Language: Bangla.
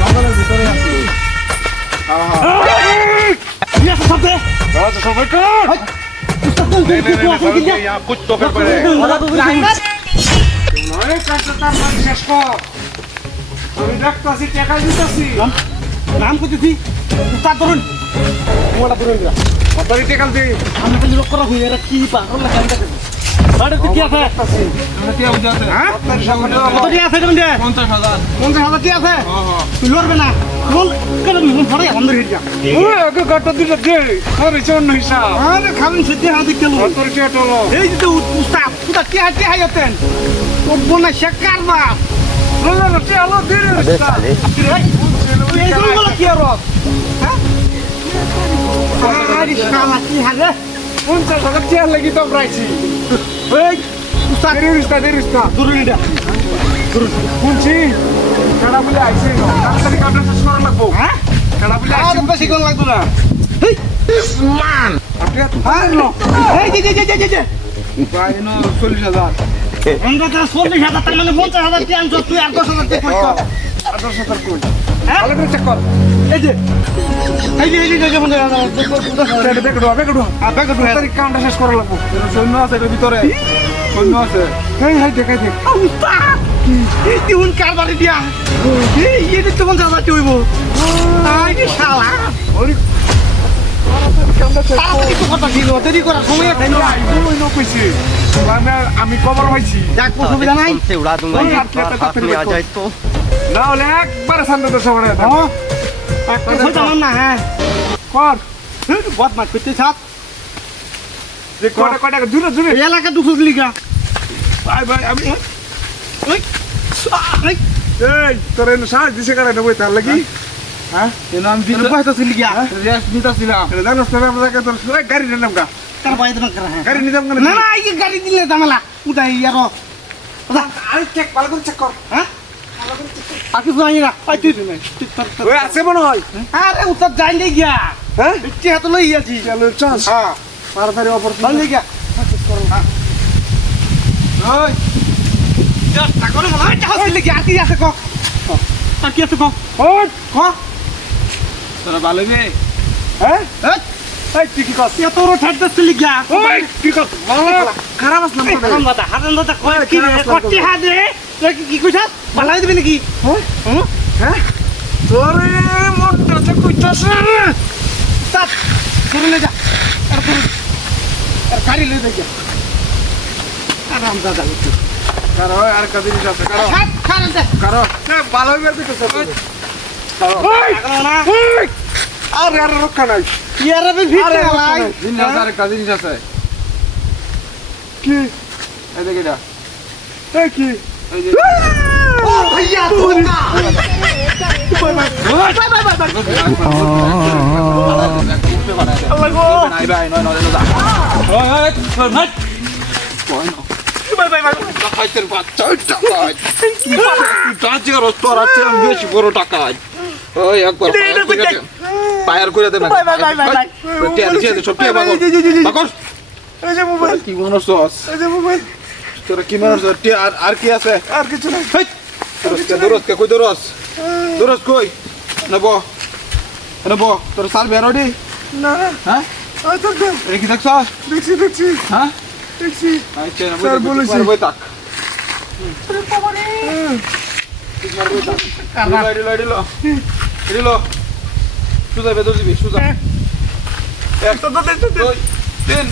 জঙ্গলের ভিতরে আছি। কি আছে সাথে गावाचं सफर कर नहीं नहीं नहीं सर ये यहाँ कुछ तो कर पड़े नये काटता मन শেষ কর আমি ডাক্তারছি টাকা দিতেছি নাম করতেছি উস্তাদ ধরুন মোটা ধরুন কতরি টাকা দি আমি তো লোক করা হইয়া কি পাগল লাগা এটা আরে তুই কি আছে আমরা কি বুঝাতে হ্যাঁ কত কি আছে কোন দে 50000 50,000 কি আছে তুই লড়বে না বল কেন পড়ে আমাদের হিট ও আগে কাটা দিলে দে আরে চোন হিসাব আরে খাবেন সেটি হাতে কেলো কতরি টাকা টলো এই যে উস্তাদ পুরা কি হাতে হাইতেন তোর বোনা শেখার বাপ রোজা রটি আলো দিরে এই জঙ্গল কি আর হ্যাঁ আরে শালা কি হালে 50000 টাকা লাগি তো প্রাইসি এই উস্তাদ দেরিস্তা দূরে নিডা শুনছি কাটা বলে আইছে তাড়াতাড়ি কাটা শেষ করা লাগবো হ্যাঁ কাটা বলে আর আইছে বেশি কোন লাগতো না এই মান আপনি হারলো এই যে প্রায় 40000 আমরা তো 40,000 তার মানে 50,000 কি আনছ তুই আর 10,000 কি কইছ 18,000 কই হ্যাঁ ভালো করে চেক কর এই যে বন্ধু বেকড়ো তাড়াতাড়ি কামটা শেষ করা লাগবো সৈন্য আছে এর ভিতরে সৈন্য আছে এই হাই দেখাই দেখ উস্তাদ এই দিন কারবারে দিয়া এই তো 50,000 হইব আই কি শালা ওরে কামটা শেষ তাড়াতাড়ি তো কথা ছিল দেরি করার সময় আছে না কই ন কইছি আমি খবর পাইছি যাক অসুবিধা নাই से उड़ा दूंगा नहीं, एक आपके बार हाथ हाथ में आ जाए तो না হলে একবার শান্ত তো সবাই হ্যাঁ একটা জানাম না হ্যাঁ কর বদমাশ করতে সাথ যে কটা দূরে দূরে এই এলাকা দুপুর লিগা ভাই ভাই আমি ওই এই এই তোর এনে সাহায্য দিছে কারণে বই তার লাগি হ্যাঁ এনে আমি দিতে বয়স লিগা রেস্ট নিতাছিলাম এটা জানোস না আমরা তোর ওই গাড়ি নিলাম গা কার বাইদ না করা হ্যাঁ গাড়ি নিলাম না না এই গাড়ি দিলে জামেলা উঠাই আর আরে চেক ভালো করে চেক কর হ্যাঁ আকি যাই না পাই তুই নাই ওই আছে মনে হয় আরে উত্তর যাই নাই গিয়া হ্যাঁ ইচ্ছে হাতে লই আছি চলো চান্স হ্যাঁ তাড়াতাড়ি অপর যাই নাই গিয়া ওই চেষ্টা করে মনে হয় টাকা দিলে গিয়া কি আছে ক আর কি আছে ক ওই ক তোরা ভালো বে হ্যাঁ এই এই তুই কি করছিস এত বড় ঠাট দিলি গিয়া ওই কি কর খারাপ আছে না হারাম দাদা কয় কি রে কটি হাতে তুই কি কইছাস পালাই দিবি নাকি হুম হ্যাঁ তোরে মনটা তো কইতাছ স্যার শুরু ले जा আর গাড়ি লই দে আরাম দাদা কারো আর কদিন যাচ্ছে কারো খান দে কারো ভালো হইবে তো কারো ওই না ওই আরে আরে রক্ষা নাই ইয়ারে বি ভিড় লাই দিন আর কদিন যাচ্ছে কি এই দেখি দা এই কি এই যে ও ভাইয়া তোরা আল্লাহ গো নাই ভাই নয় নয় দাদা ওই ওই ভাই কই না খাইতের বাচ্চা টাকা টাকা তোর আছে বেশি বড় টাকা ওই একবার পায়ার করে দে না ভাই সব টিয়া বাগর বাগর এই যে মোবাইল কি মনোস এই যে মোবাইল তোরা কি মনোস টিয়া আর কি আছে আর কিছু নাই দরস কে কই দরস কই নেব তোর সাল বেরোডি না হ্যাঁ ওই তো কি দেখছ দেখছি হ্যাঁ দেখছি আচ্ছা না স্যার বলেছি। বই তাক কারবা সুজা বেদর দিবি সুজা এক দুই তিন